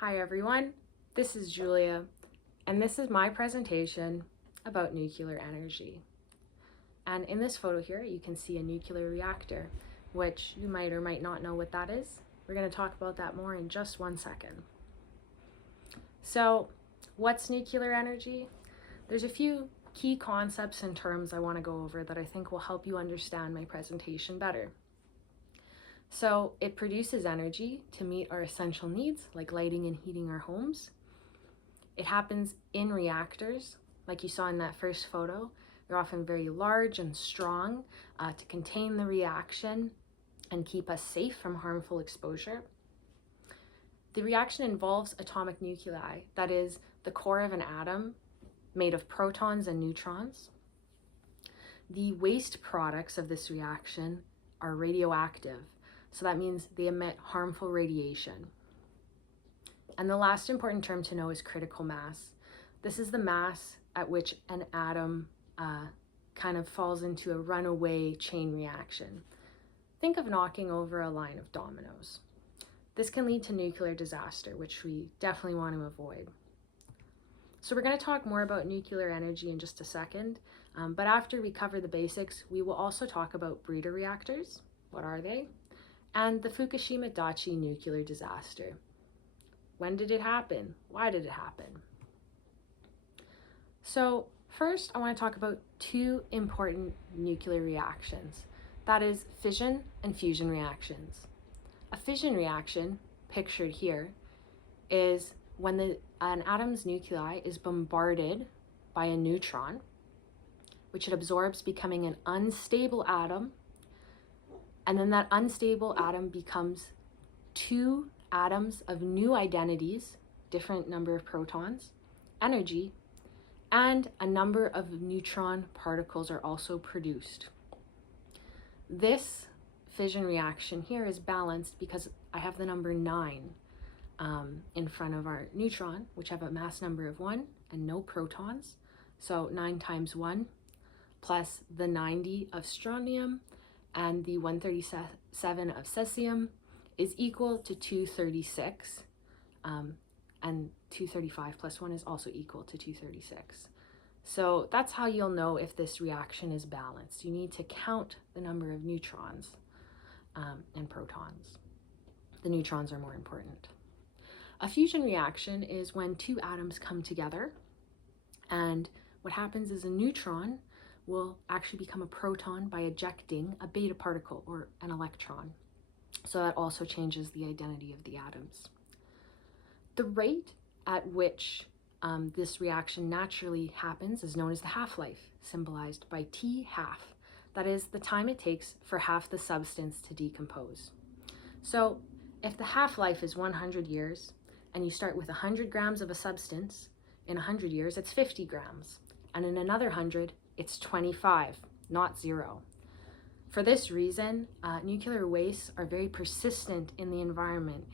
Hi everyone, this is Julia, and this is my presentation about nuclear energy. And in this photo here, you can see a nuclear reactor, which you might or might not know what that is. We're going to talk about that more in just 1 second. So, what's nuclear energy? There's a few key concepts and terms I want to go over that I think will help you understand my presentation better. So it produces energy to meet our essential needs, like lighting and heating our homes. It happens in reactors, like you saw in that first photo. They're often very large and strong to contain the reaction and keep us safe from harmful exposure. The reaction involves atomic nuclei, that is, the core of an atom made of protons and neutrons. The waste products of this reaction are radioactive, so that means they emit harmful radiation. And the last important term to know is critical mass. This is the mass at which an atom kind of falls into a runaway chain reaction. Think of knocking over a line of dominoes. This can lead to nuclear disaster, which we definitely want to avoid. So we're going to talk more about nuclear energy in just a second, but after we cover the basics, we will also talk about breeder reactors. What are they? And the Fukushima Daichi nuclear disaster. When did it happen? Why did it happen? So first, I want to talk about two important nuclear reactions. That is fission and fusion reactions. A fission reaction, pictured here, is when an atom's nuclei is bombarded by a neutron, which it absorbs, becoming an unstable atom, and then that unstable atom becomes two atoms of new identities, different number of protons, energy, and a number of neutron particles are also produced. This fission reaction here is balanced because I have the number 9 in front of our neutron, which have a mass number of 1 and no protons. So 9 times 1 plus the 90 of strontium and the 137 of cesium is equal to 236, and 235 plus 1 is also equal to 236. So that's how you'll know if this reaction is balanced. You need to count the number of neutrons and protons. The neutrons are more important. A fusion reaction is when two atoms come together, and what happens is a neutron will actually become a proton by ejecting a beta particle or an electron. So that also changes the identity of the atoms. The rate at which this reaction naturally happens is known as the half-life, symbolized by T half. That is the time it takes for half the substance to decompose. So if the half-life is 100 years, and you start with 100 grams of a substance, in 100 years it's 50 grams, and in another 100 it's 25, not 0. For this reason, nuclear wastes are very persistent in the environment,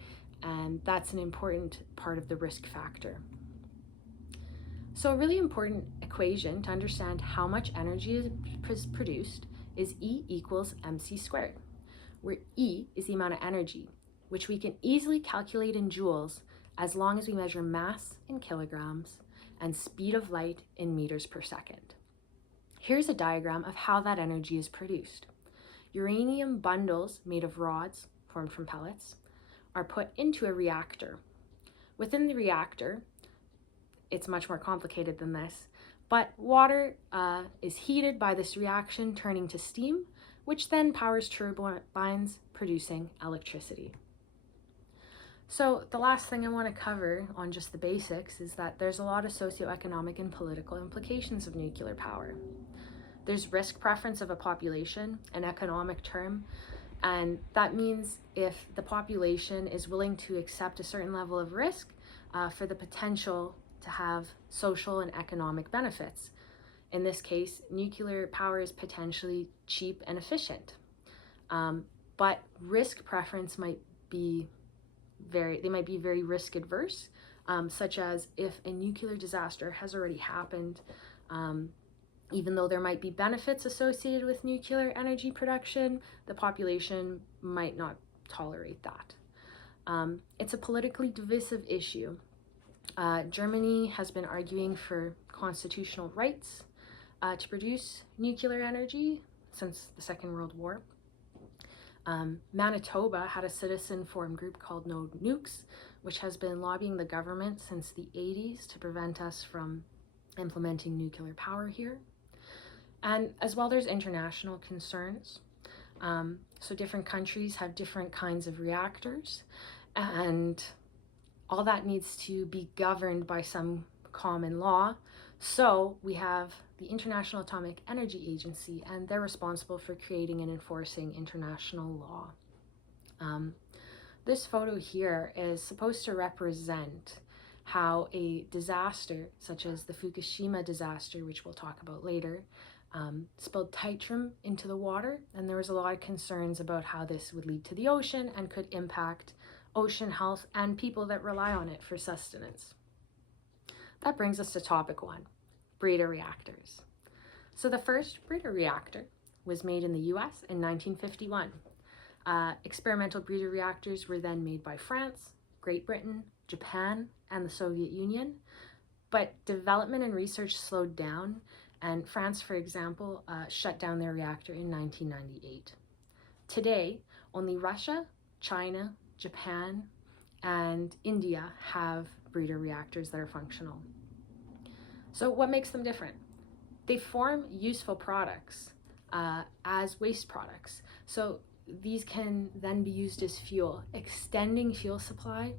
and that's an important part of the risk factor. So a really important equation to understand how much energy is produced is E equals mc squared, where E is the amount of energy, which we can easily calculate in joules as long as we measure mass in kilograms and speed of light in meters per second. Here's a diagram of how that energy is produced. Uranium bundles made of rods, formed from pellets, are put into a reactor. Within the reactor, it's much more complicated than this, but water is heated by this reaction, turning to steam, which then powers turbines, producing electricity. So the last thing I want to cover on just the basics is that there's a lot of socioeconomic and political implications of nuclear power. There's risk preference of a population, an economic term, and that means if the population is willing to accept a certain level of risk for the potential to have social and economic benefits. In this case, nuclear power is potentially cheap and efficient, but risk preference might be very risk adverse, such as if a nuclear disaster has already happened, even though there might be benefits associated with nuclear energy production, the population might not tolerate that. It's a politically divisive issue. Germany has been arguing for constitutional rights to produce nuclear energy since the Second World War. Manitoba had a citizen-formed group called No Nukes, which has been lobbying the government since the 80s to prevent us from implementing nuclear power here. And as well, there's international concerns. So different countries have different kinds of reactors, and all that needs to be governed by some common law. So we have the International Atomic Energy Agency, and they're responsible for creating and enforcing international law. This photo here is supposed to represent how a disaster, such as the Fukushima disaster, which we'll talk about later, spilled tritium into the water, and there was a lot of concerns about how this would lead to the ocean and could impact ocean health and people that rely on it for sustenance. That brings us to topic 1, breeder reactors. So the first breeder reactor was made in the US in 1951. Experimental breeder reactors were then made by France, Great Britain, Japan, and the Soviet Union, but development and research slowed down, and France, for example, shut down their reactor in 1998. Today, only Russia, China, Japan, and India have breeder reactors that are functional. So what makes them different? They form useful products as waste products. So these can then be used as fuel, extending fuel supply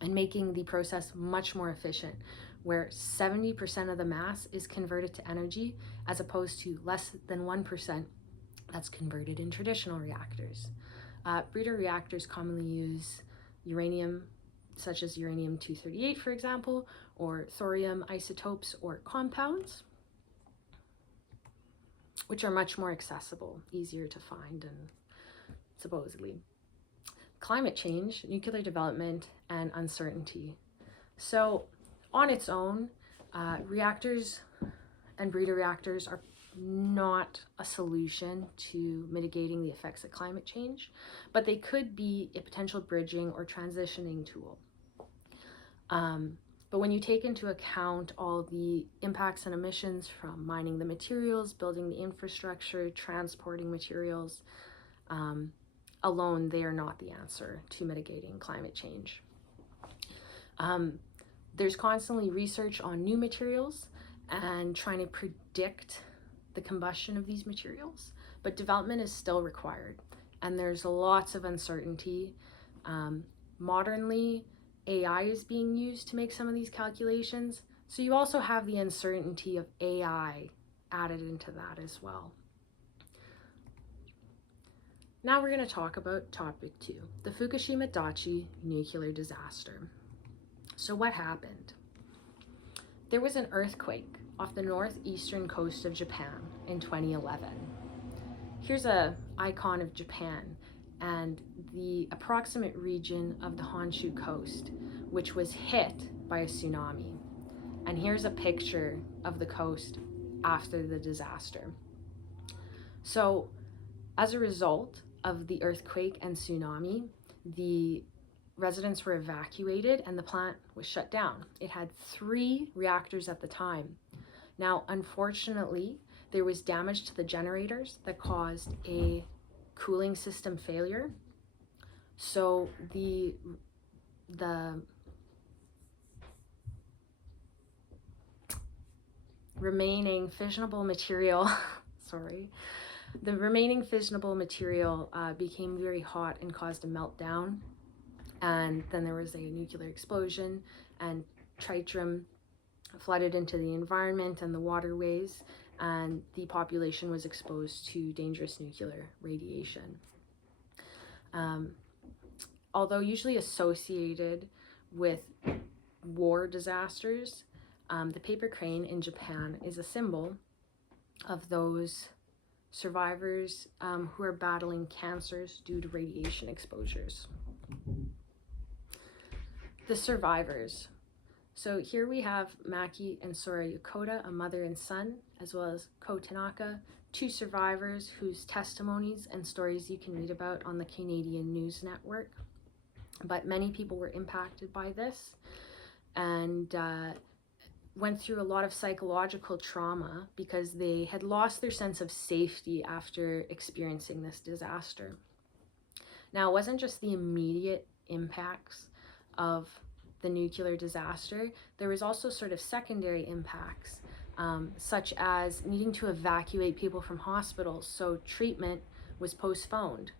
and making the process much more efficient, where 70% of the mass is converted to energy as opposed to less than 1% that's converted in traditional reactors. Breeder reactors commonly use uranium, such as uranium-238, for example, or thorium isotopes or compounds, which are much more accessible, easier to find, and supposedly. Climate change, nuclear development, and uncertainty. So on its own, reactors and breeder reactors are not a solution to mitigating the effects of climate change, but they could be a potential bridging or transitioning tool. But when you take into account all the impacts and emissions from mining the materials, building the infrastructure, transporting materials, alone, they are not the answer to mitigating climate change. There's constantly research on new materials and trying to predict the combustion of these materials, but development is still required, and there's lots of uncertainty. Modernly, AI is being used to make some of these calculations, so you also have the uncertainty of AI added into that as well. Now we're going to talk about topic 2, the Fukushima Daichi nuclear disaster. So what happened? There was an earthquake off the northeastern coast of Japan in 2011. Here's an icon of Japan and the approximate region of the Honshu coast, which was hit by a tsunami. And here's a picture of the coast after the disaster. So as a result of the earthquake and tsunami, the residents were evacuated and the plant was shut down. It had 3 reactors at the time. Now, unfortunately, there was damage to the generators that caused a cooling system failure. So the remaining fissionable material, the remaining fissionable material became very hot and caused a meltdown. And then there was a nuclear explosion, and tritium flooded into the environment and the waterways, and the population was exposed to dangerous nuclear radiation. Although usually associated with war disasters, the paper crane in Japan is a symbol of those survivors who are battling cancers due to radiation exposures. The survivors. So here we have Maki and Sora Yokota, a mother and son, as well as Ko Tanaka, 2 survivors whose testimonies and stories you can read about on the Canadian News Network. but many people were impacted by this and went through a lot of psychological trauma because they had lost their sense of safety after experiencing this disaster. Now, it wasn't just the immediate impacts of the nuclear disaster. There was also sort of secondary impacts, such as needing to evacuate people from hospitals, so treatment was postponed.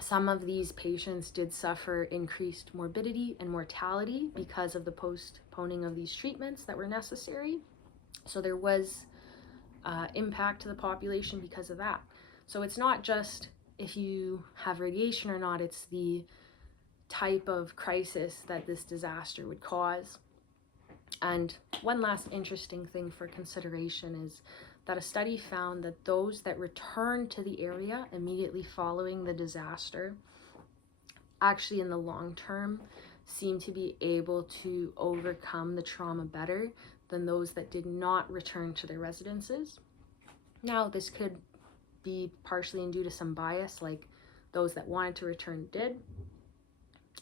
Some of these patients did suffer increased morbidity and mortality because of the postponing of these treatments that were necessary. So there was impact to the population because of that. So it's not just if you have radiation or not, it's the type of crisis that this disaster would cause. And one last interesting thing for consideration is that a study found that those that returned to the area immediately following the disaster actually in the long term seem to be able to overcome the trauma better than those that did not return to their residences. Now, this could be partially due to some bias, like those that wanted to return did,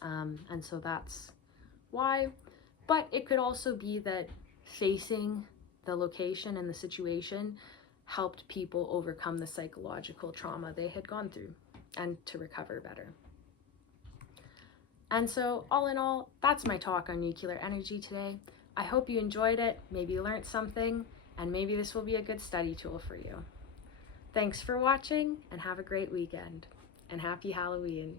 and so that's why. But it could also be that facing the location and the situation helped people overcome the psychological trauma they had gone through and to recover better. And so all in all, that's my talk on nuclear energy today. I hope you enjoyed it, maybe learned something, and maybe this will be a good study tool for you. Thanks for watching and have a great weekend, and happy Halloween.